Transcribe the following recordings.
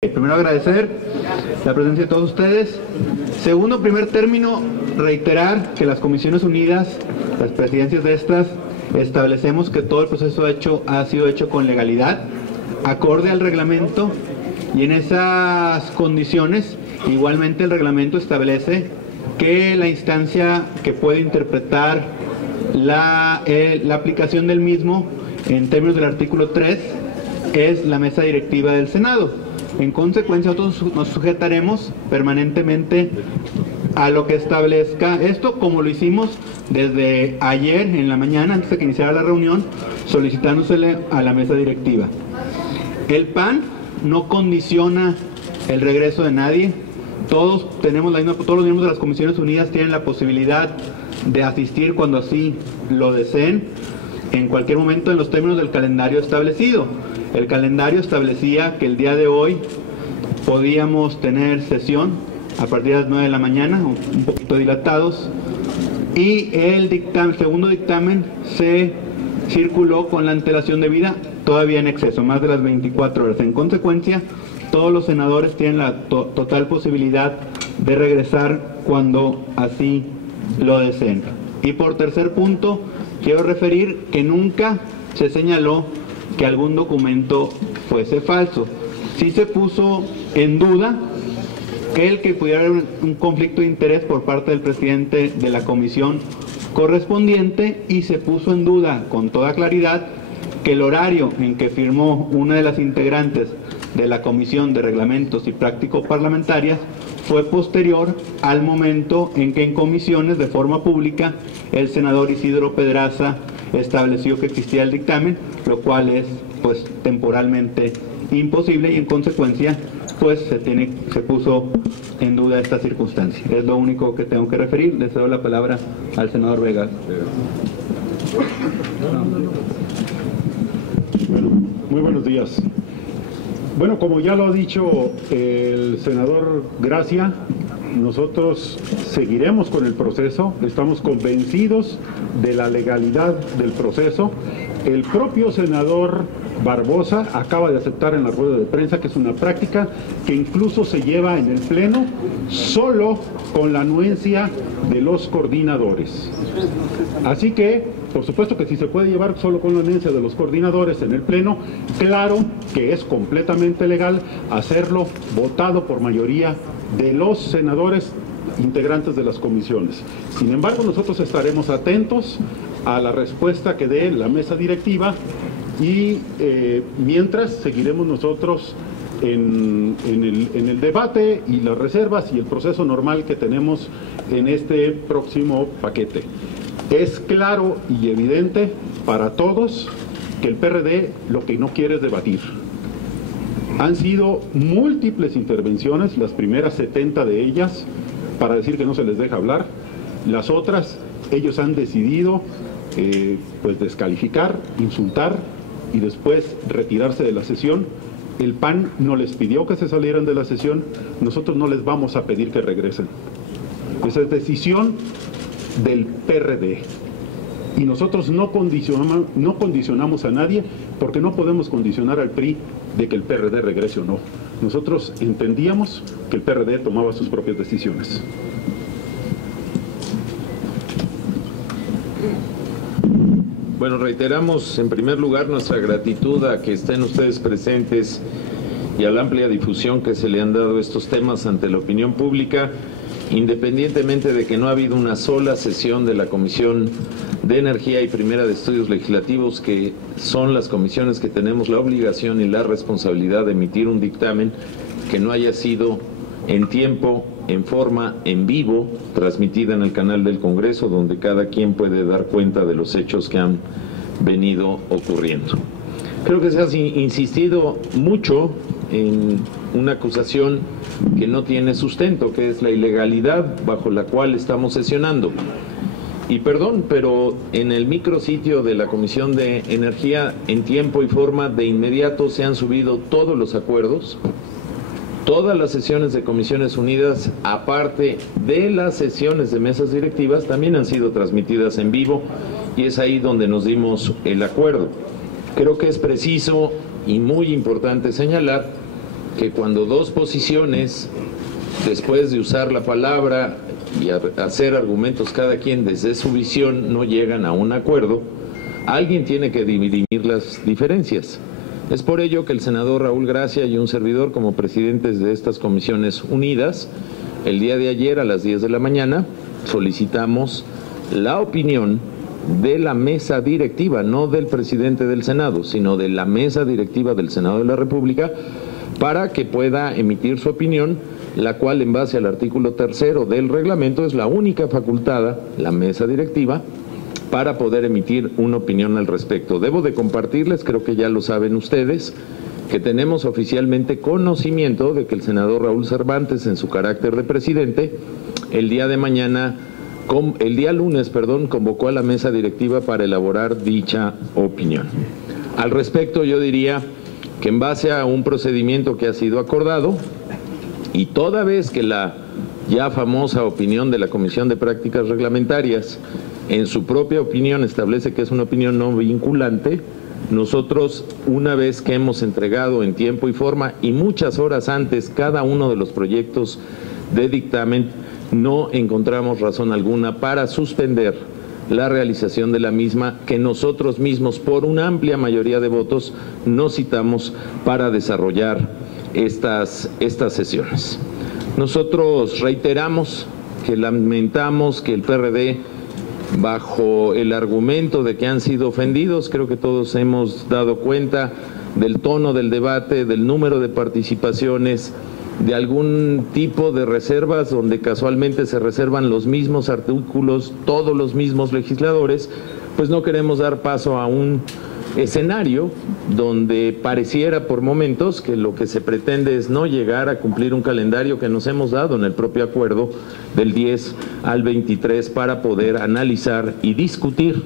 Primero agradecer la presencia de todos ustedes. Segundo, primer término, reiterar que las Comisiones Unidas, las presidencias de estas, establecemos que todo el proceso ha sido hecho con legalidad, acorde al reglamento, y en esas condiciones, igualmente el reglamento establece que la instancia que puede interpretar la aplicación del mismo, en términos del artículo 3, es la mesa directiva del Senado. En consecuencia, nosotros nos sujetaremos permanentemente a lo que establezca esto, como lo hicimos desde ayer en la mañana, antes de que iniciara la reunión, solicitándosele a la mesa directiva. El PAN no condiciona el regreso de nadie. Todos los miembros de las Comisiones Unidas tienen la posibilidad de asistir cuando así lo deseen, en cualquier momento, en los términos del calendario establecido. El calendario establecía que el día de hoy podíamos tener sesión a partir de las 9 de la mañana, un poquito dilatados, y el segundo dictamen se circuló con la antelación debida, todavía en exceso, más de las 24 horas. En consecuencia, todos los senadores tienen la total posibilidad de regresar cuando así lo deseen. Y por tercer punto, quiero referir que nunca se señaló que algún documento fuese falso. Sí se puso en duda que pudiera haber un conflicto de interés por parte del presidente de la comisión correspondiente, y se puso en duda con toda claridad que el horario en que firmó una de las integrantes de la Comisión de Reglamentos y Prácticas Parlamentarias fue posterior al momento en que en comisiones de forma pública el senador Isidro Pedraza estableció que existía el dictamen, lo cual es pues temporalmente imposible, y en consecuencia pues se puso en duda esta circunstancia. Es lo único que tengo que referir. Le cedo la palabra al senador Vega. Bueno, muy buenos días. Bueno, como ya lo ha dicho el senador Gracia, nosotros seguiremos con el proceso, estamos convencidos de la legalidad del proceso. El propio senador Barbosa acaba de aceptar en la rueda de prensa que es una práctica que incluso se lleva en el Pleno solo con la anuencia de los coordinadores. Así que, por supuesto que si se puede llevar solo con la anuencia de los coordinadores en el Pleno, claro que es completamente legal hacerlo votado por mayoría de los senadores integrantes de las comisiones. Sin embargo, nosotros estaremos atentos a la respuesta que dé la mesa directiva, y mientras seguiremos nosotros en el debate y las reservas y el proceso normal que tenemos en este próximo paquete. Es claro y evidente para todos que el PRD lo que no quiere es debatir. Han sido múltiples intervenciones, las primeras 70 de ellas, para decir que no se les deja hablar. Las otras, ellos han decidido pues descalificar, insultar y después retirarse de la sesión. El PAN no les pidió que se salieran de la sesión, nosotros no les vamos a pedir que regresen. Esa es decisión del PRD. Y nosotros no condicionamos a nadie, porque no podemos condicionar al PRI de que el PRD regrese o no. Nosotros entendíamos que el PRD tomaba sus propias decisiones. Bueno, reiteramos en primer lugar nuestra gratitud a que estén ustedes presentes y a la amplia difusión que se le han dado estos temas ante la opinión pública, independientemente de que no ha habido una sola sesión de la Comisión de Energía y Primera de Estudios Legislativos, que son las comisiones que tenemos la obligación y la responsabilidad de emitir un dictamen, que no haya sido en tiempo, en forma, en vivo, transmitida en el canal del Congreso, donde cada quien puede dar cuenta de los hechos que han venido ocurriendo. Creo que se ha insistido mucho en una acusación que no tiene sustento, que es la ilegalidad bajo la cual estamos sesionando. Y perdón, pero en el micrositio de la Comisión de Energía, en tiempo y forma, de inmediato se han subido todos los acuerdos. Todas las sesiones de Comisiones Unidas, aparte de las sesiones de mesas directivas, también han sido transmitidas en vivo, y es ahí donde nos dimos el acuerdo. Creo que es preciso y muy importante señalar que cuando dos posiciones, después de usar la palabra y hacer argumentos cada quien desde su visión, no llegan a un acuerdo, alguien tiene que dirimir las diferencias. Es por ello que el senador Raúl Gracia y un servidor, como presidentes de estas comisiones unidas, el día de ayer a las 10 de la mañana solicitamos la opinión de la mesa directiva, no del presidente del Senado, sino de la mesa directiva del Senado de la República, para que pueda emitir su opinión, la cual en base al artículo 3 del reglamento es la única facultada, la mesa directiva, para poder emitir una opinión al respecto. Debo de compartirles, creo que ya lo saben ustedes, que tenemos oficialmente conocimiento de que el senador Raúl Cervantes, en su carácter de presidente, el día lunes, convocó a la mesa directiva para elaborar dicha opinión. Al respecto, yo diría que en base a un procedimiento que ha sido acordado, y toda vez que la ya famosa opinión de la Comisión de Prácticas Reglamentarias, en su propia opinión establece que es una opinión no vinculante, nosotros, una vez que hemos entregado en tiempo y forma y muchas horas antes cada uno de los proyectos de dictamen, no encontramos razón alguna para suspender la realización de la misma, que nosotros mismos, por una amplia mayoría de votos, nos citamos para desarrollar estas sesiones. Nosotros reiteramos que lamentamos que el PRD, bajo el argumento de que han sido ofendidos, creo que todos hemos dado cuenta del tono del debate, del número de participaciones, de algún tipo de reservas donde casualmente se reservan los mismos artículos, todos los mismos legisladores, pues no queremos dar paso a un escenario donde pareciera por momentos que lo que se pretende es no llegar a cumplir un calendario que nos hemos dado en el propio acuerdo del 10 al 23 para poder analizar y discutir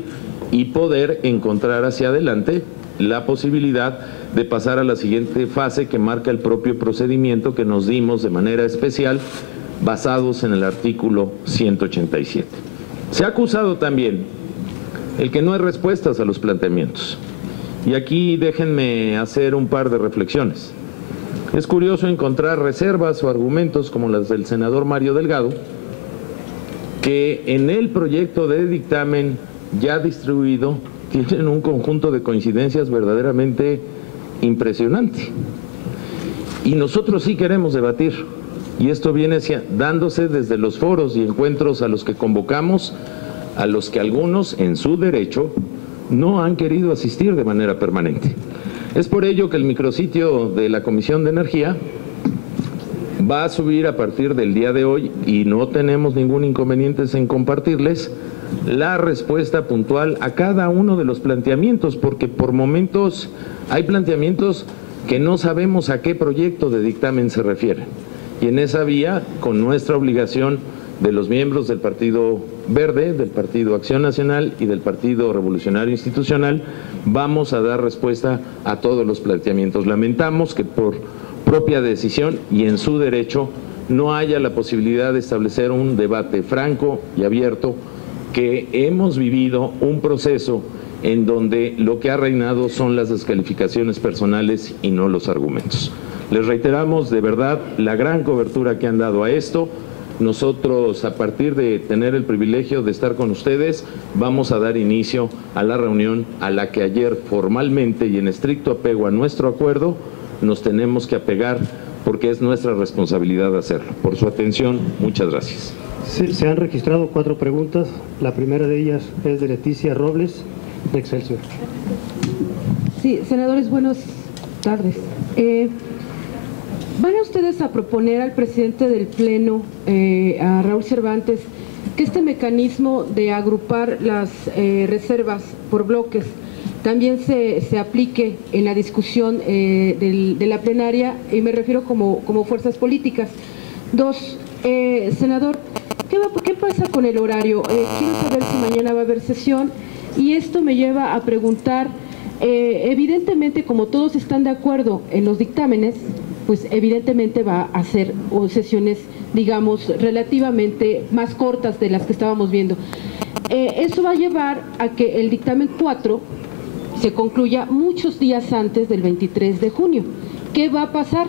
y poder encontrar hacia adelante la posibilidad de pasar a la siguiente fase que marca el propio procedimiento que nos dimos de manera especial basados en el artículo 187. Se ha acusado también el que no hay respuestas a los planteamientos. Y aquí déjenme hacer un par de reflexiones. Es curioso encontrar reservas o argumentos como las del senador Mario Delgado, que en el proyecto de dictamen ya distribuido tienen un conjunto de coincidencias verdaderamente impresionante. Y nosotros sí queremos debatir, y esto viene dándose desde los foros y encuentros a los que convocamos, a los que algunos, en su derecho, no han querido asistir de manera permanente. Es por ello que el micrositio de la Comisión de Energía va a subir a partir del día de hoy, y no tenemos ningún inconveniente en compartirles la respuesta puntual a cada uno de los planteamientos, porque por momentos hay planteamientos que no sabemos a qué proyecto de dictamen se refieren. Y en esa vía, con nuestra obligación de los miembros del Partido Verde, del Partido Acción Nacional y del Partido Revolucionario Institucional, vamos a dar respuesta a todos los planteamientos. Lamentamos que por propia decisión y en su derecho no haya la posibilidad de establecer un debate franco y abierto, que hemos vivido un proceso en donde lo que ha reinado son las descalificaciones personales y no los argumentos. Les reiteramos de verdad la gran cobertura que han dado a esto. Nosotros, a partir de tener el privilegio de estar con ustedes, vamos a dar inicio a la reunión a la que ayer formalmente y en estricto apego a nuestro acuerdo nos tenemos que apegar, porque es nuestra responsabilidad hacerlo. Por su atención, muchas gracias. Se han registrado 4 preguntas. La primera de ellas es de Leticia Robles, de Excelsior. Sí, senadores, buenas tardes. ¿Van a ustedes a proponer al presidente del Pleno, a Raúl Cervantes, que este mecanismo de agrupar las reservas por bloques también se aplique en la discusión de la plenaria? Y me refiero como fuerzas políticas. 2, senador, ¿qué pasa con el horario? Quiero saber si mañana va a haber sesión, y esto me lleva a preguntar, evidentemente, como todos están de acuerdo en los dictámenes, pues evidentemente va a ser sesiones, digamos, relativamente más cortas de las que estábamos viendo. Eso va a llevar a que el dictamen 4 se concluya muchos días antes del 23 de junio. ¿Qué va a pasar?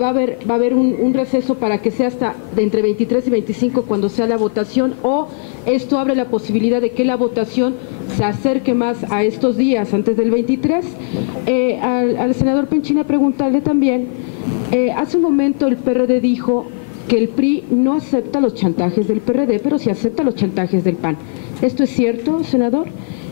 va a haber un receso para que sea hasta de entre 23 y 25 cuando sea la votación, o esto abre la posibilidad de que la votación se acerque más a estos días antes del 23. Al senador Penchina preguntarle también, hace un momento el PRD dijo que el PRI no acepta los chantajes del PRD, pero sí acepta los chantajes del PAN. ¿Esto es cierto, senador?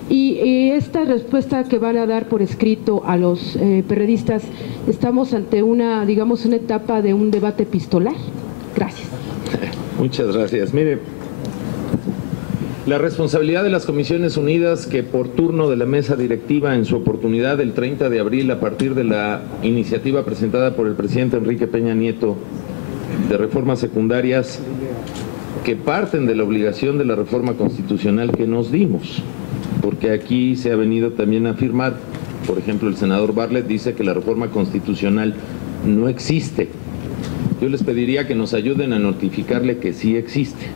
Y esta respuesta que van a dar por escrito a los perredistas, ¿estamos ante una etapa de un debate epistolar? Gracias. Muchas gracias. Mire, la responsabilidad de las Comisiones Unidas, que por turno de la mesa directiva en su oportunidad del 30 de abril, a partir de la iniciativa presentada por el presidente Enrique Peña Nieto de reformas secundarias que parten de la obligación de la reforma constitucional que nos dimos, porque aquí se ha venido también a afirmar, por ejemplo, el senador Bartlett dice que la reforma constitucional no existe. Yo les pediría que nos ayuden a notificarle que sí existe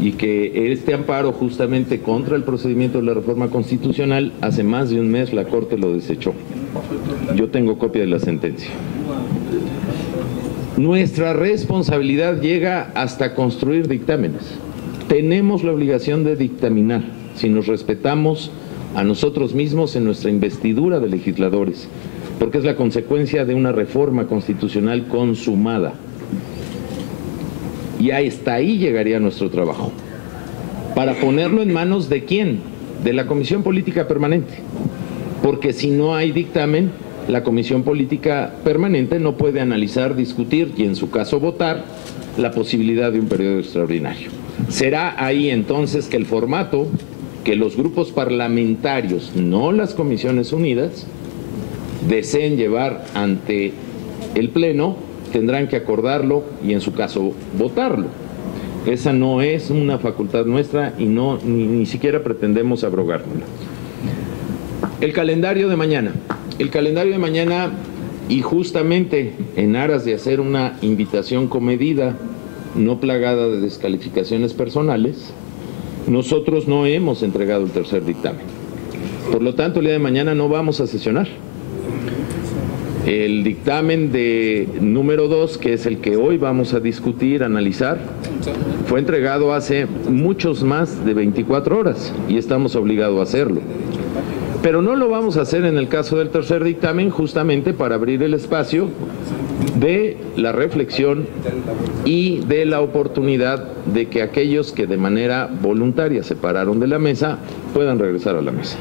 y que este amparo justamente contra el procedimiento de la reforma constitucional, hace más de un mes la Corte lo desechó. Yo tengo copia de la sentencia. Nuestra responsabilidad llega hasta construir dictámenes. Tenemos la obligación de dictaminar, si nos respetamos a nosotros mismos en nuestra investidura de legisladores, porque es la consecuencia de una reforma constitucional consumada. Y hasta ahí llegaría nuestro trabajo. ¿Para ponerlo en manos de quién? De la Comisión Política Permanente. Porque si no hay dictamen, la Comisión Política Permanente no puede analizar, discutir y en su caso votar la posibilidad de un periodo extraordinario. Será ahí entonces que el formato que los grupos parlamentarios, no las Comisiones Unidas, deseen llevar ante el Pleno, tendrán que acordarlo y en su caso votarlo. Esa no es una facultad nuestra y ni siquiera pretendemos abrogárnosla. El calendario de mañana. El calendario de mañana, y justamente en aras de hacer una invitación comedida, no plagada de descalificaciones personales, nosotros no hemos entregado el tercer dictamen. Por lo tanto, el día de mañana no vamos a sesionar. El dictamen de número 2, que es el que hoy vamos a discutir, analizar, fue entregado hace muchos más de 24 horas y estamos obligados a hacerlo. Pero no lo vamos a hacer en el caso del tercer dictamen, justamente para abrir el espacio de la reflexión y de la oportunidad de que aquellos que de manera voluntaria se pararon de la mesa puedan regresar a la mesa.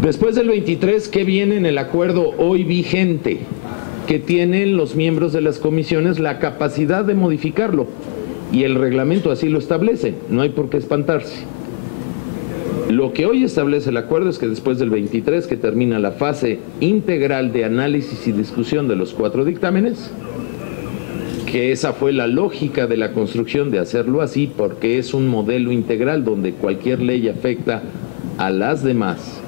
Después del 23, ¿qué viene en el acuerdo hoy vigente? Que tienen los miembros de las comisiones la capacidad de modificarlo, y el reglamento así lo establece, no hay por qué espantarse. Lo que hoy establece el acuerdo es que después del 23, que termina la fase integral de análisis y discusión de los 4 dictámenes, que esa fue la lógica de la construcción de hacerlo así, porque es un modelo integral donde cualquier ley afecta a las demás.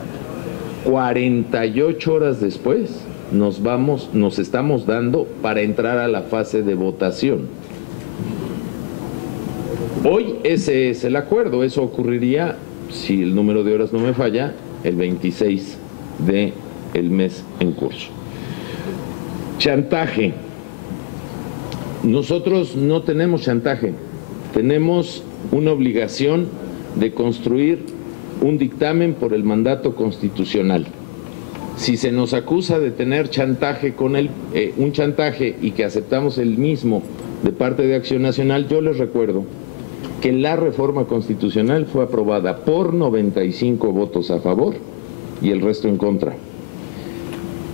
48 horas después nos estamos dando para entrar a la fase de votación. Hoy ese es el acuerdo, eso ocurriría, si el número de horas no me falla, el 26 del mes en curso. Chantaje. Nosotros no tenemos chantaje, tenemos una obligación de construir un dictamen por el mandato constitucional. Si se nos acusa de tener chantaje un chantaje y que aceptamos el mismo de parte de Acción Nacional, yo les recuerdo que la reforma constitucional fue aprobada por 95 votos a favor y el resto en contra,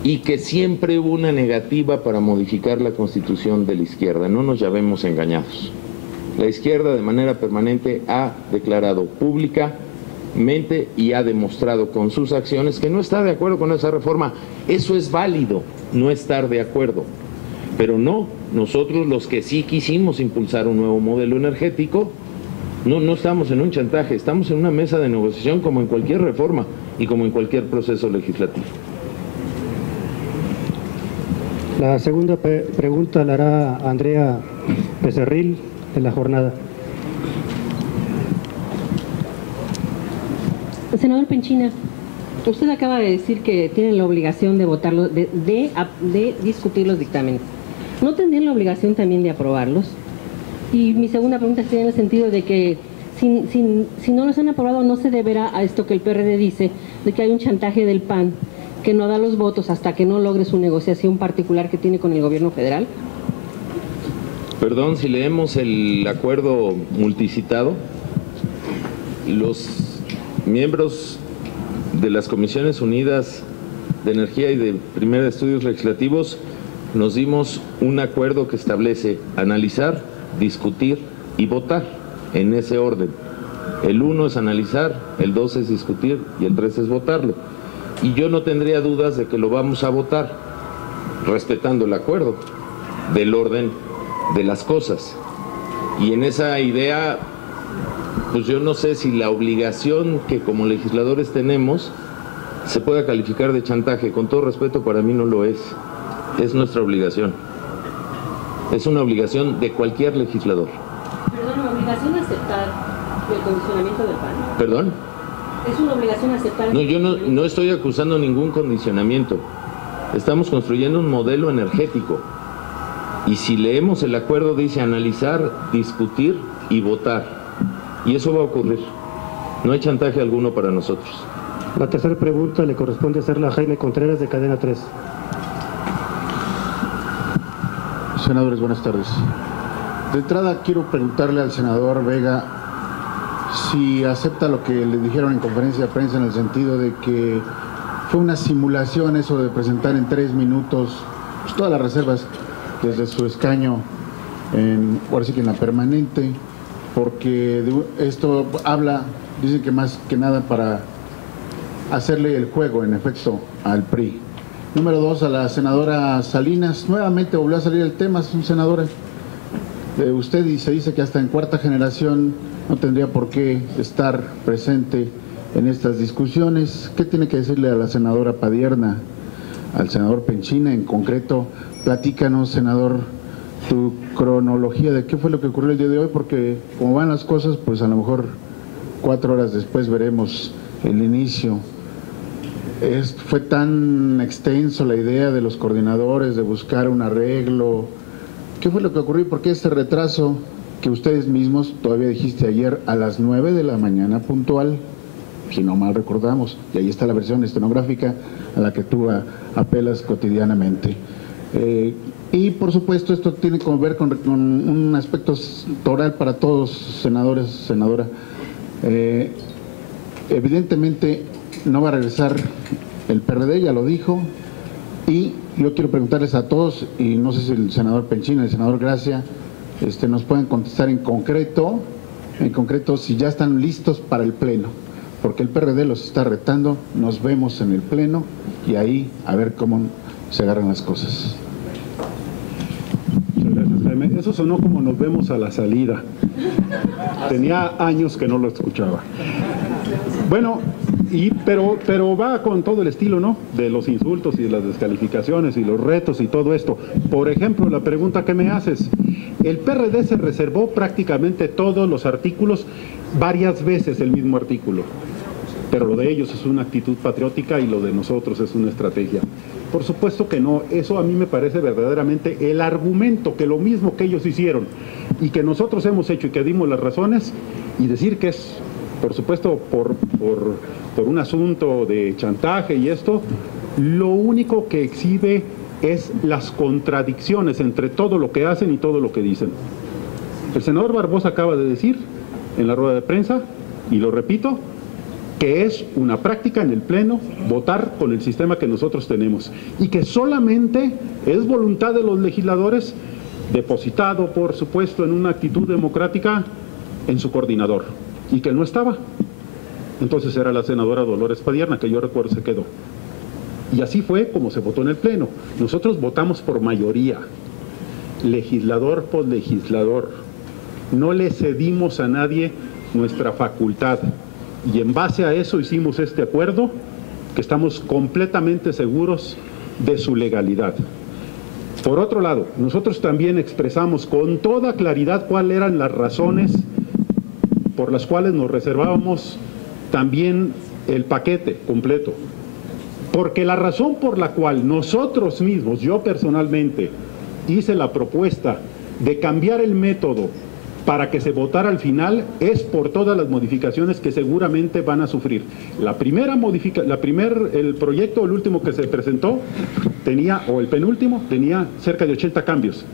y que siempre hubo una negativa para modificar la Constitución de la izquierda. No nos llamemos engañados. La izquierda de manera permanente ha declarado públicamente y ha demostrado con sus acciones que no está de acuerdo con esa reforma. Eso es válido, no estar de acuerdo. Pero no, nosotros los que sí quisimos impulsar un nuevo modelo energético, no estamos en un chantaje, estamos en una mesa de negociación como en cualquier reforma y como en cualquier proceso legislativo. La segunda pregunta la hará Andrea Becerril, de La Jornada. Senador Penchina, Usted acaba de decir que tienen la obligación de votarlo, de discutir los dictámenes. ¿No tendrían la obligación también de aprobarlos? Y mi segunda pregunta sería en el sentido de que si no los han aprobado, no se deberá a esto que el PRD dice, de que hay un chantaje del PAN que no da los votos hasta que no logre su negociación particular que tiene con el gobierno federal. Perdón, si leemos el acuerdo multicitado, los miembros de las Comisiones Unidas de Energía y de Primera de Estudios Legislativos nos dimos un acuerdo que establece analizar, discutir y votar en ese orden. El 1 es analizar, el 2 es discutir y el 3 es votarlo. Y yo no tendría dudas de que lo vamos a votar, respetando el acuerdo del orden de las cosas. Y en esa idea, pues yo no sé si la obligación que como legisladores tenemos se pueda calificar de chantaje. Con todo respeto, para mí no lo es. Es nuestra obligación. Es una obligación de cualquier legislador. Perdón, ¿la obligación de aceptar el condicionamiento del PAN? ¿Perdón? ¿Es una obligación aceptar? No, yo no estoy acusando ningún condicionamiento. Estamos construyendo un modelo energético. Y si leemos el acuerdo, dice analizar, discutir y votar. Y eso va a ocurrir. No hay chantaje alguno para nosotros. La tercera pregunta le corresponde hacerla a Jaime Contreras, de Cadena 3. Senadores, buenas tardes. De entrada quiero preguntarle al senador Vega si acepta lo que le dijeron en conferencia de prensa, en el sentido de que fue una simulación eso de presentar en 3 minutos pues, todas las reservas desde su escaño, ahora sí que en la permanente, porque esto habla, dicen que más que nada para hacerle el juego, en efecto, al PRI. Número 2, a la senadora Salinas, nuevamente volvió a salir el tema, es una senadora de usted y se dice que hasta en 4ª generación no tendría por qué estar presente en estas discusiones. ¿Qué tiene que decirle a la senadora Padierna, al senador Penchina en concreto? Platícanos, senador, tu cronología de qué fue lo que ocurrió el día de hoy, porque como van las cosas, pues a lo mejor 4 horas después veremos el inicio. Fue tan extenso la idea de los coordinadores de buscar un arreglo. ¿Qué fue lo que ocurrió y por qué ese retraso que ustedes mismos, todavía dijiste ayer, a las 9 de la mañana puntual, si no mal recordamos, y ahí está la versión estenográfica a la que tú apelas cotidianamente? Y por supuesto esto tiene que ver con un aspecto toral para todos, senadores, senadora. Evidentemente no va a regresar el PRD, ya lo dijo, y yo quiero preguntarles a todos, y no sé si el senador Penchina, el senador Gracia, nos pueden contestar en concreto si ya están listos para el pleno, porque el PRD los está retando. Nos vemos en el pleno y ahí a ver cómo se agarran las cosas. Muchas gracias, Jaime. Eso sonó como nos vemos a la salida. Tenía años que no lo escuchaba. Bueno, pero va con todo el estilo, ¿no? De los insultos y de las descalificaciones y los retos y todo esto. Por ejemplo, la pregunta que me haces. El PRD se reservó prácticamente todos los artículos, varias veces el mismo artículo. Pero lo de ellos es una actitud patriótica y lo de nosotros es una estrategia. Por supuesto que no. Eso a mí me parece verdaderamente el argumento, que lo mismo que ellos hicieron y que nosotros hemos hecho y que dimos las razones, y decir que es, por supuesto, por un asunto de chantaje y esto, lo único que exhibe es las contradicciones entre todo lo que hacen y todo lo que dicen. El senador Barbosa acaba de decir en la rueda de prensa, y lo repito, que es una práctica en el Pleno votar con el sistema que nosotros tenemos y que solamente es voluntad de los legisladores, depositado, por supuesto, en una actitud democrática en su coordinador, y que no estaba. Entonces era la senadora Dolores Padierna, que yo recuerdo se quedó. Y así fue como se votó en el Pleno. Nosotros votamos por mayoría, legislador por legislador. No le cedimos a nadie nuestra facultad. Y en base a eso hicimos este acuerdo, que estamos completamente seguros de su legalidad. Por otro lado, nosotros también expresamos con toda claridad cuáles eran las razones por las cuales nos reservábamos también el paquete completo. Porque la razón por la cual nosotros mismos, yo personalmente, hice la propuesta de cambiar el método para que se votara al final es por todas las modificaciones que seguramente van a sufrir. El proyecto, el último que se presentó, el penúltimo, tenía cerca de 80 cambios.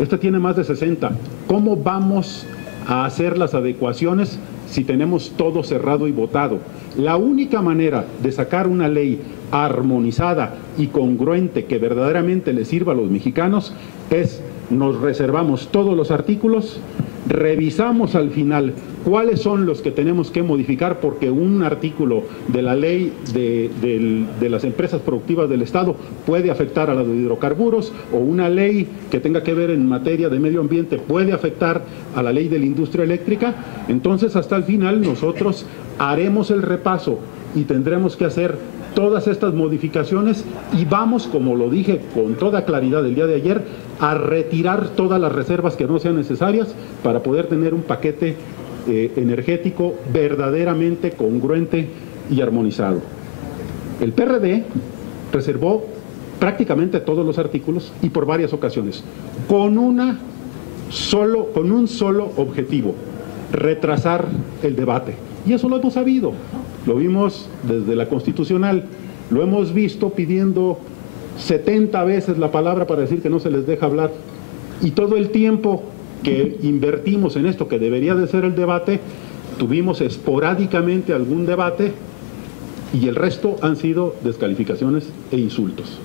Este tiene más de 60. ¿Cómo vamos a hacer las adecuaciones si tenemos todo cerrado y votado? La única manera de sacar una ley armonizada y congruente que verdaderamente le sirva a los mexicanos es: nos reservamos todos los artículos, revisamos al final cuáles son los que tenemos que modificar, porque un artículo de la ley de las empresas productivas del Estado puede afectar a la de hidrocarburos, o una ley que tenga que ver en materia de medio ambiente puede afectar a la ley de la industria eléctrica. Entonces, hasta el final nosotros haremos el repaso y tendremos que hacer todas estas modificaciones y vamos, como lo dije con toda claridad el día de ayer, a retirar todas las reservas que no sean necesarias para poder tener un paquete energético verdaderamente congruente y armonizado. El PRD reservó prácticamente todos los artículos y por varias ocasiones, con un solo objetivo: retrasar el debate. Y eso lo hemos sabido, lo vimos desde la Constitucional, lo hemos visto pidiendo 70 veces la palabra para decir que no se les deja hablar, y todo el tiempo que invertimos en esto que debería de ser el debate, tuvimos esporádicamente algún debate y el resto han sido descalificaciones e insultos.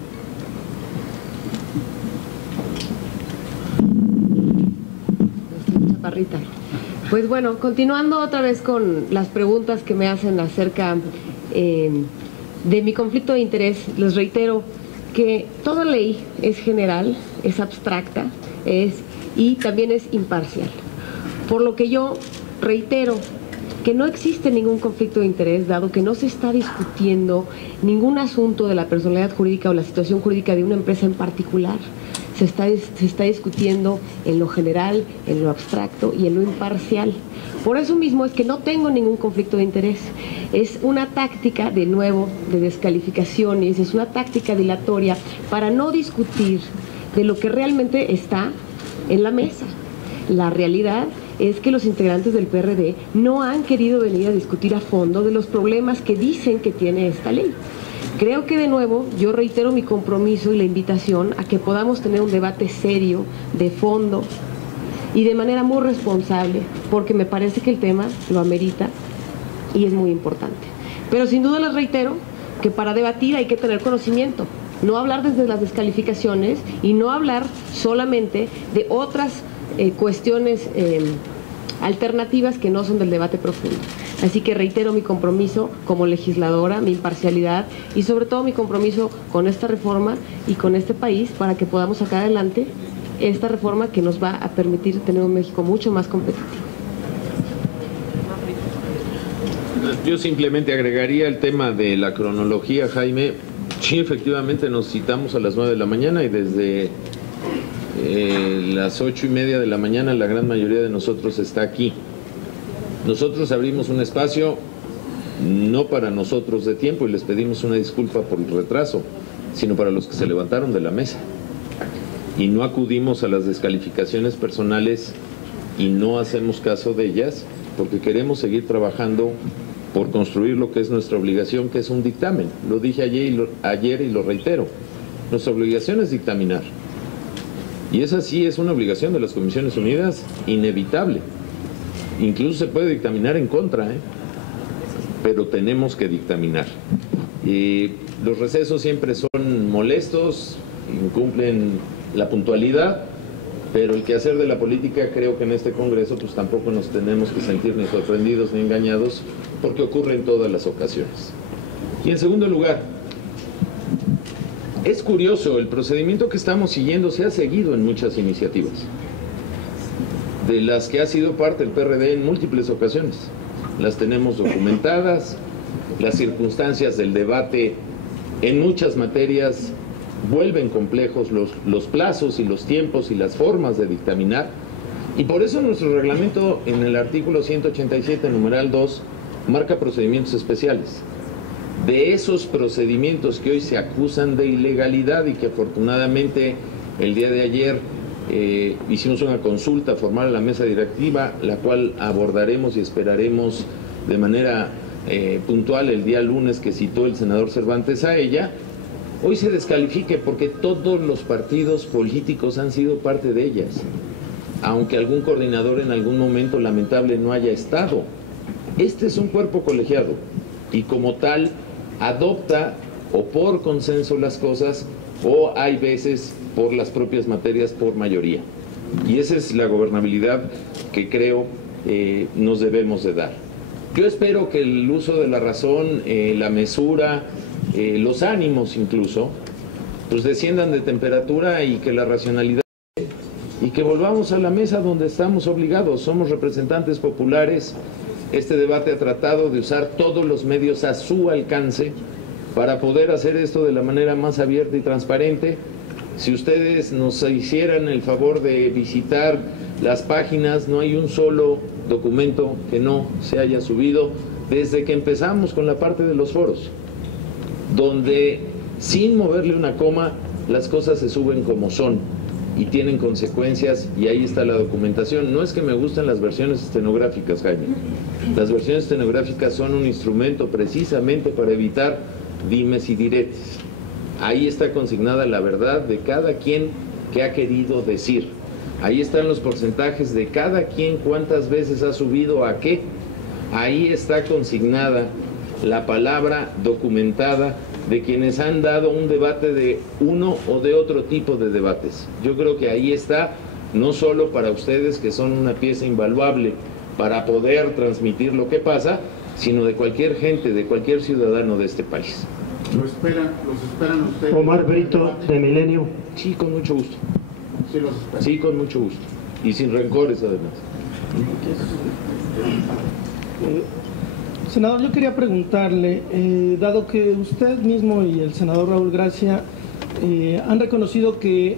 Chaparrita. Pues bueno, continuando otra vez con las preguntas que me hacen acerca de mi conflicto de interés, les reitero que toda ley es general, es abstracta, y también es imparcial. Por lo que yo reitero que no existe ningún conflicto de interés, dado que no se está discutiendo ningún asunto de la personalidad jurídica o la situación jurídica de una empresa en particular. Se está discutiendo en lo general, en lo abstracto y en lo imparcial. Por eso mismo es que no tengo ningún conflicto de interés. Es una táctica, de nuevo, de descalificaciones, es una táctica dilatoria para no discutir de lo que realmente está en la mesa. La realidad es que los integrantes del PRD no han querido venir a discutir a fondo de los problemas que dicen que tiene esta ley. Creo que, de nuevo, yo reitero mi compromiso y la invitación a que podamos tener un debate serio, de fondo y de manera muy responsable, porque me parece que el tema lo amerita y es muy importante. Pero sin duda les reitero que para debatir hay que tener conocimiento, no hablar desde las descalificaciones y no hablar solamente de otras cuestiones alternativas que no son del debate profundo. Así que reitero mi compromiso como legisladora, mi imparcialidad y sobre todo mi compromiso con esta reforma y con este país para que podamos sacar adelante esta reforma que nos va a permitir tener un México mucho más competitivo. Yo simplemente agregaría el tema de la cronología, Jaime. Sí, efectivamente nos citamos a las 9 de la mañana y desde las 8:30 de la mañana la gran mayoría de nosotros está aquí. Nosotros abrimos un espacio no para nosotros de tiempo y les pedimos una disculpa por el retraso, sino para los que se levantaron de la mesa y no acudimos a las descalificaciones personales y no hacemos caso de ellas porque queremos seguir trabajando por construir lo que es nuestra obligación, que es un dictamen. Lo dije ayer y lo reitero. Nuestra obligación es dictaminar. Y esa sí es una obligación de las Comisiones Unidas inevitable. Incluso se puede dictaminar en contra, pero tenemos que dictaminar. Los recesos siempre son molestos, incumplen la puntualidad, pero el quehacer de la política, creo que en este Congreso pues tampoco nos tenemos que sentir ni sorprendidos ni engañados, porque ocurre en todas las ocasiones. Y en segundo lugar, es curioso, el procedimiento que estamos siguiendo se ha seguido en muchas iniciativas, de las que ha sido parte el PRD en múltiples ocasiones. Las tenemos documentadas, las circunstancias del debate en muchas materias vuelven complejos los plazos y los tiempos y las formas de dictaminar, y por eso nuestro reglamento en el artículo 187, numeral 2, marca procedimientos especiales. de esos procedimientos que hoy se acusan de ilegalidad y que afortunadamente el día de ayer hicimos una consulta formal a la mesa directiva, la cual abordaremos y esperaremos de manera puntual el día lunes que citó el senador Cervantes a ella, hoy se descalifique porque todos los partidos políticos han sido parte de ellas, aunque algún coordinador en algún momento lamentable no haya estado. Este es un cuerpo colegiado y como tal adopta o por consenso las cosas o hay veces por las propias materias por mayoría. Y esa es la gobernabilidad que creo nos debemos de dar. Yo espero que el uso de la razón, la mesura, los ánimos incluso, pues desciendan de temperatura y que la racionalidad y que volvamos a la mesa donde estamos obligados. Somos representantes populares. Este debate ha tratado de usar todos los medios a su alcance para poder hacer esto de la manera más abierta y transparente. Si ustedes nos hicieran el favor de visitar las páginas, no hay un solo documento que no se haya subido desde que empezamos con la parte de los foros, donde sin moverle una coma las cosas se suben como son y tienen consecuencias, y ahí está la documentación. No es que me gusten las versiones estenográficas, Jaime. Las versiones estenográficas son un instrumento precisamente para evitar dimes y diretes. Ahí está consignada la verdad de cada quien que ha querido decir. Ahí están los porcentajes de cada quien, cuántas veces ha subido a qué. Ahí está consignada la palabra documentada de quienes han dado un debate de uno o de otro tipo de debates. Yo creo que ahí está, no solo para ustedes que son una pieza invaluable para poder transmitir lo que pasa, sino de cualquier gente, de cualquier ciudadano de este país. Los esperan ustedes. Omar Brito, de Milenio. Sí, con mucho gusto. Sí, los esperan. Sí, con mucho gusto. Y sin rencores, además. Senador, yo quería preguntarle, dado que usted mismo y el senador Raúl Gracia han reconocido que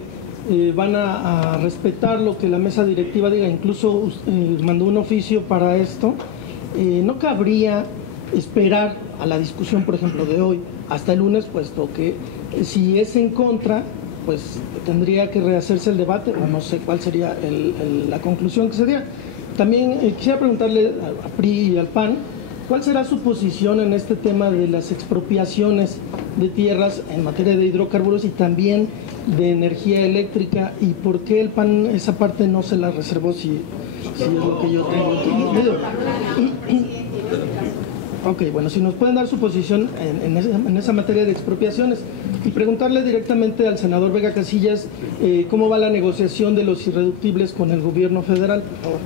van a respetar lo que la mesa directiva diga, incluso mandó un oficio para esto, ¿no cabría esperar a la discusión, por ejemplo, de hoy hasta el lunes, puesto que si es en contra, pues tendría que rehacerse el debate, o no sé cuál sería la conclusión que sería? También quisiera preguntarle a PRI y al PAN, ¿cuál será su posición en este tema de las expropiaciones de tierras en materia de hidrocarburos y también de energía eléctrica? ¿Y por qué el PAN esa parte no se la reservó si es lo que yo tengo entendido? Ok, bueno, si nos pueden dar su posición en esa materia de expropiaciones y preguntarle directamente al senador Vega Casillas cómo va la negociación de los irreductibles con el gobierno federal, por favor.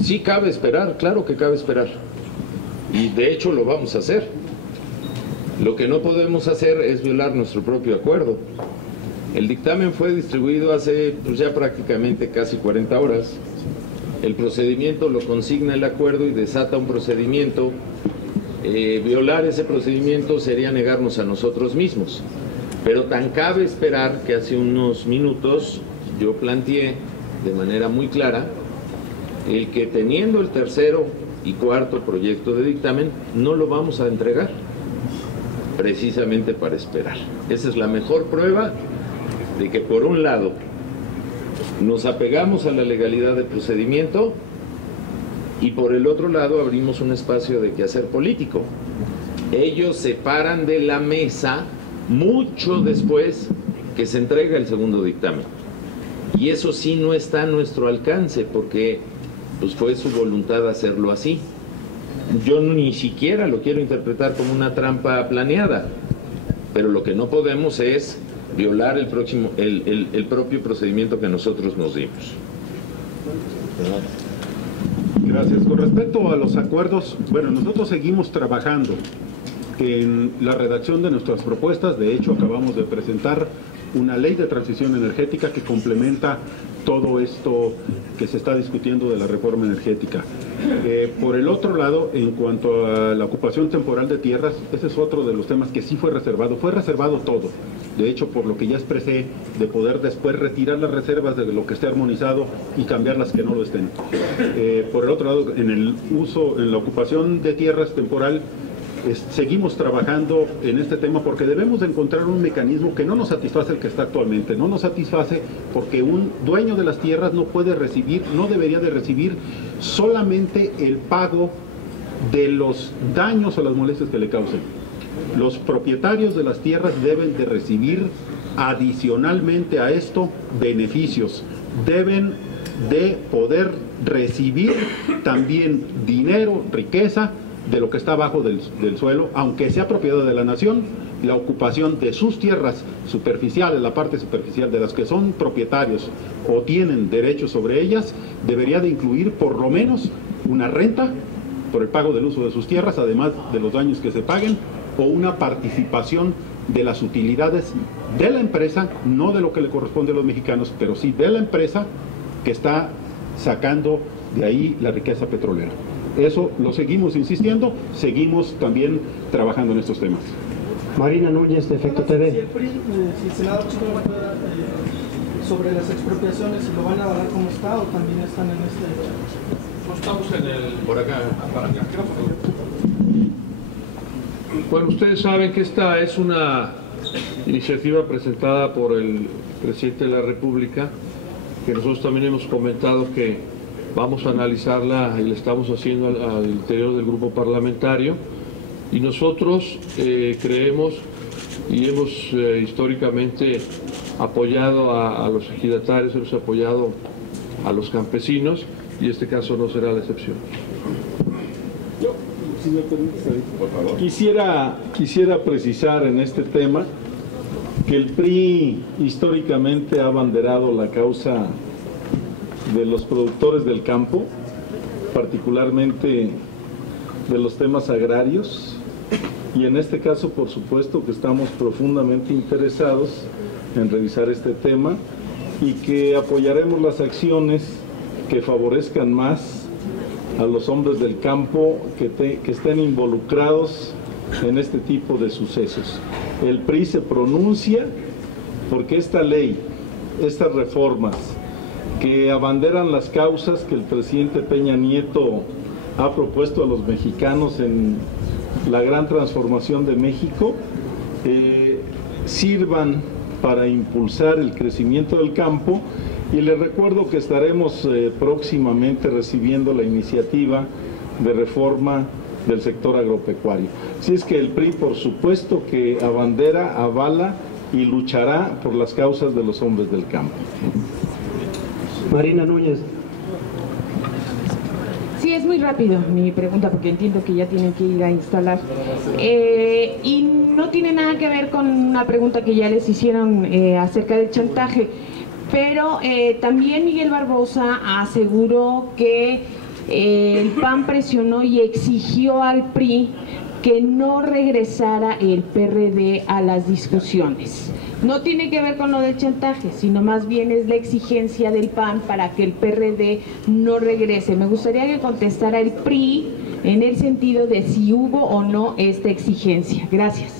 Sí cabe esperar, claro que cabe esperar. Y de hecho lo vamos a hacer. Lo que no podemos hacer es violar nuestro propio acuerdo. El dictamen fue distribuido hace pues, ya prácticamente casi 40 horas. El procedimiento lo consigna el acuerdo y desata un procedimiento. Violar ese procedimiento sería negarnos a nosotros mismos. Pero tan cabe esperar que hace unos minutos yo planteé de manera muy clara el que teniendo el tercero y cuarto proyecto de dictamen no lo vamos a entregar precisamente para esperar. Esa es la mejor prueba de que por un lado nos apegamos a la legalidad del procedimiento y por el otro lado abrimos un espacio de quehacer político. Ellos se paran de la mesa mucho después que se entrega el segundo dictamen y eso sí no está a nuestro alcance porque pues fue su voluntad hacerlo así. Yo ni siquiera lo quiero interpretar como una trampa planeada, pero lo que no podemos es violar el propio procedimiento que nosotros nos dimos. Gracias. Con respecto a los acuerdos, bueno, nosotros seguimos trabajando en la redacción de nuestras propuestas. De hecho, acabamos de presentar una ley de transición energética que complementa todo esto que se está discutiendo de la reforma energética. Por el otro lado, en cuanto a la ocupación temporal de tierras, ese es otro de los temas que sí fue reservado todo. de hecho, por lo que ya expresé, de poder después retirar las reservas de lo que esté armonizado y cambiar las que no lo estén. Por el otro lado, en la ocupación de tierras temporal, seguimos trabajando en este tema porque debemos de encontrar un mecanismo que no nos satisface el que está actualmente. No nos satisface porque un dueño de las tierras no puede recibir, no debería de recibir solamente el pago de los daños o las molestias que le causen. Los propietarios de las tierras deben de recibir adicionalmente a esto beneficios. Deben de poder recibir también dinero, riqueza, de lo que está abajo del suelo, aunque sea propiedad de la nación. La ocupación de sus tierras superficiales, la parte superficial de las que son propietarios o tienen derechos sobre ellas, debería de incluir por lo menos una renta por el pago del uso de sus tierras, además de los daños que se paguen, o una participación de las utilidades de la empresa, no de lo que le corresponde a los mexicanos, pero sí de la empresa que está sacando de ahí la riqueza petrolera. Eso lo seguimos insistiendo, seguimos también trabajando en estos temas. Marina Núñez, de Efecto TV. Si el Senado sobre las expropiaciones, si lo van a avalar como está o también están en este... No estamos por acá. Bueno, ustedes saben que esta es una iniciativa presentada por el presidente de la República, que nosotros también hemos comentado que vamos a analizarla y la estamos haciendo al interior del grupo parlamentario, y nosotros creemos y hemos históricamente apoyado a los ejidatarios, hemos apoyado a los campesinos, y este caso no será la excepción. Yo, si me permites, por favor. Quisiera precisar en este tema que el PRI históricamente ha abanderado la causa de los productores del campo, particularmente de los temas agrarios, y en este caso, por supuesto, que estamos profundamente interesados en revisar este tema y que apoyaremos las acciones que favorezcan más a los hombres del campo que estén involucrados en este tipo de sucesos. El PRI se pronuncia porque esta ley, estas reformas que abanderan las causas que el presidente Peña Nieto ha propuesto a los mexicanos en la gran transformación de México, sirvan para impulsar el crecimiento del campo. Y les recuerdo que estaremos próximamente recibiendo la iniciativa de reforma del sector agropecuario. Así es que el PRI, por supuesto, que abandera, avala y luchará por las causas de los hombres del campo. Marina Núñez. Sí, es muy rápido mi pregunta porque entiendo que ya tienen que ir a instalar. Y no tiene nada que ver con una pregunta que ya les hicieron acerca del chantaje. Pero también Miguel Barbosa aseguró que el PAN presionó y exigió al PRI que no regresara el PRD a las discusiones. No tiene que ver con lo del chantaje, sino más bien es la exigencia del PAN para que el PRD no regrese. Me gustaría que contestara el PRI en el sentido de si hubo o no esta exigencia. Gracias.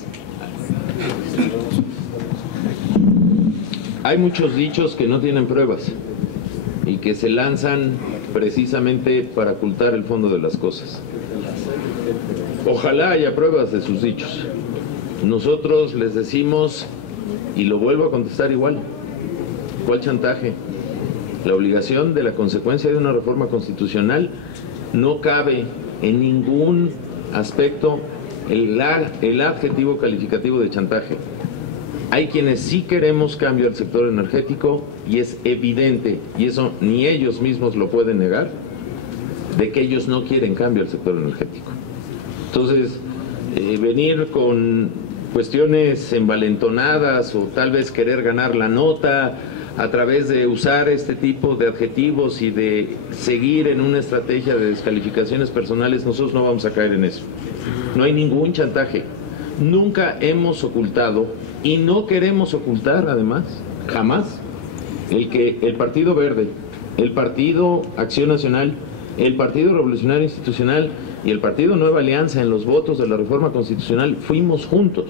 Hay muchos dichos que no tienen pruebas y que se lanzan precisamente para ocultar el fondo de las cosas. Ojalá haya pruebas de sus dichos. Nosotros les decimos, y lo vuelvo a contestar igual, ¿cuál chantaje? La obligación de la consecuencia de una reforma constitucional no cabe en ningún aspecto el adjetivo calificativo de chantaje. Hay quienes sí queremos cambio al sector energético y es evidente, y eso ni ellos mismos lo pueden negar, de que ellos no quieren cambio al sector energético. Entonces, venir con cuestiones envalentonadas o tal vez querer ganar la nota a través de usar este tipo de adjetivos y de seguir en una estrategia de descalificaciones personales, nosotros no vamos a caer en eso. No hay ningún chantaje. Nunca hemos ocultado y no queremos ocultar, además, jamás, el que el Partido Verde, el Partido Acción Nacional, el Partido Revolucionario Institucional y el Partido Nueva Alianza en los votos de la reforma constitucional fuimos juntos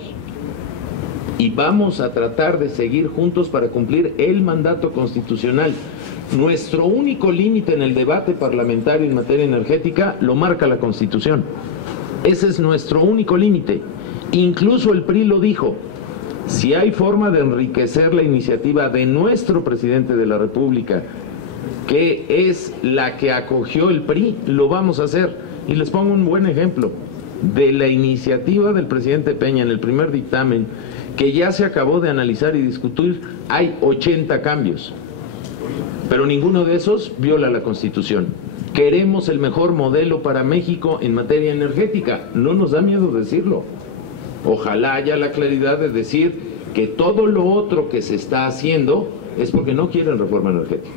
y vamos a tratar de seguir juntos para cumplir el mandato constitucional. Nuestro único límite en el debate parlamentario en materia energética lo marca la Constitución. Ese es nuestro único límite. Incluso el PRI lo dijo. Si hay forma de enriquecer la iniciativa de nuestro presidente de la República, que es la que acogió el PRI, lo vamos a hacer. Y les pongo un buen ejemplo. De la iniciativa del presidente Peña en el primer dictamen, que ya se acabó de analizar y discutir, hay 80 cambios. Pero ninguno de esos viola la Constitución. Queremos el mejor modelo para México en materia energética. No nos da miedo decirlo. Ojalá haya la claridad de decir que todo lo otro que se está haciendo es porque no quieren reforma energética.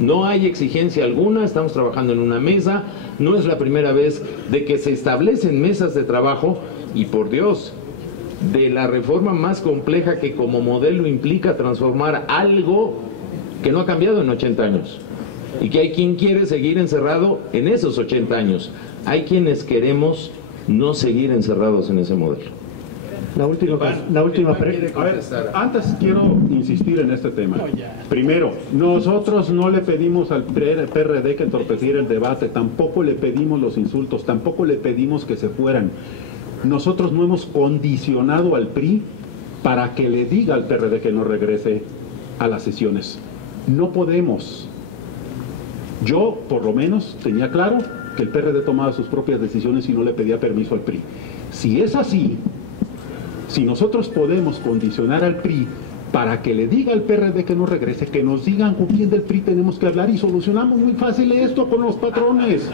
No hay exigencia alguna, estamos trabajando en una mesa, no es la primera vez de que se establecen mesas de trabajo y, por Dios, de la reforma más compleja que como modelo implica transformar algo que no ha cambiado en 80 años y que hay quien quiere seguir encerrado en esos 80 años. Hay quienes queremos no seguir encerrados en ese modelo. La última pregunta. A ver, antes quiero insistir en este tema. Primero, nosotros no le pedimos al PRD que entorpeciera el debate, tampoco le pedimos los insultos, tampoco le pedimos que se fueran. Nosotros no hemos condicionado al PRI para que le diga al PRD que no regrese a las sesiones. No podemos. Yo, por lo menos, tenía claro que el PRD tomaba sus propias decisiones y no le pedía permiso al PRI. Si es así, si nosotros podemos condicionar al PRI para que le diga al PRD que no regrese, que nos digan con quién del PRI tenemos que hablar y solucionamos muy fácil esto con los patrones.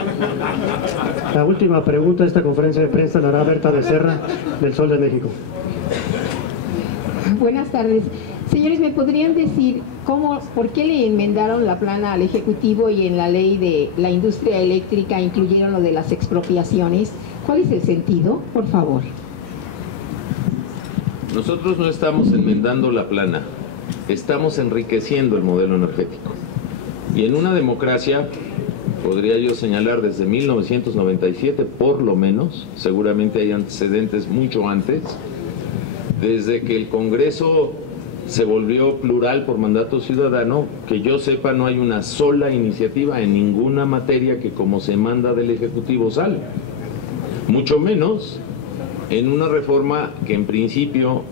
La última pregunta de esta conferencia de prensa la hará Berta Becerra, del Sol de México. Buenas tardes. Señores, ¿me podrían decir por qué le enmendaron la plana al Ejecutivo y en la ley de la industria eléctrica incluyeron lo de las expropiaciones? ¿Cuál es el sentido? Por favor. Nosotros no estamos enmendando la plana, estamos enriqueciendo el modelo energético. Y en una democracia, podría yo señalar desde 1997 por lo menos, seguramente hay antecedentes mucho antes, desde que el Congreso se volvió plural por mandato ciudadano, que yo sepa no hay una sola iniciativa en ninguna materia que como se manda del Ejecutivo sale. Mucho menos en una reforma que en principio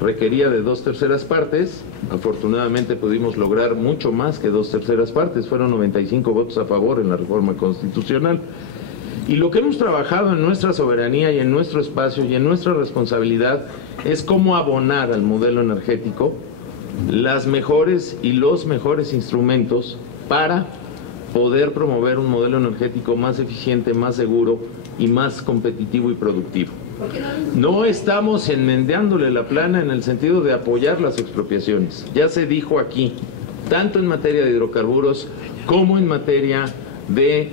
requería de 2/3 partes. Afortunadamente pudimos lograr mucho más que 2/3 partes, fueron 95 votos a favor en la reforma constitucional. Y lo que hemos trabajado en nuestra soberanía y en nuestro espacio y en nuestra responsabilidad es cómo abonar al modelo energético las mejores y los mejores instrumentos para poder promover un modelo energético más eficiente, más seguro y más competitivo y productivo. No estamos enmendándole la plana en el sentido de apoyar las expropiaciones. Ya se dijo aquí, tanto en materia de hidrocarburos como en materia de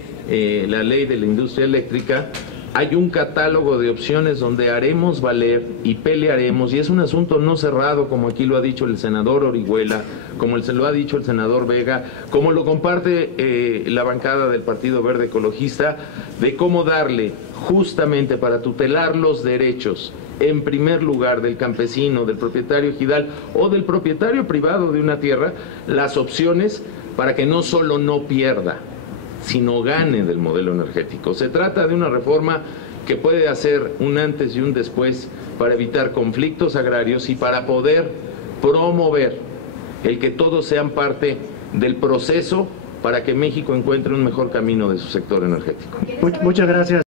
la ley de la industria eléctrica, hay un catálogo de opciones donde haremos valer y pelearemos, y es un asunto no cerrado, como aquí lo ha dicho el senador Orihuela, como se lo ha dicho el senador Vega, como lo comparte la bancada del Partido Verde Ecologista, de cómo darle justamente para tutelar los derechos, en primer lugar del campesino, del propietario ejidal o del propietario privado de una tierra, las opciones para que no solo no pierda, sino gane del modelo energético. Se trata de una reforma que puede hacer un antes y un después para evitar conflictos agrarios y para poder promover el que todos sean parte del proceso para que México encuentre un mejor camino de su sector energético. Muchas gracias.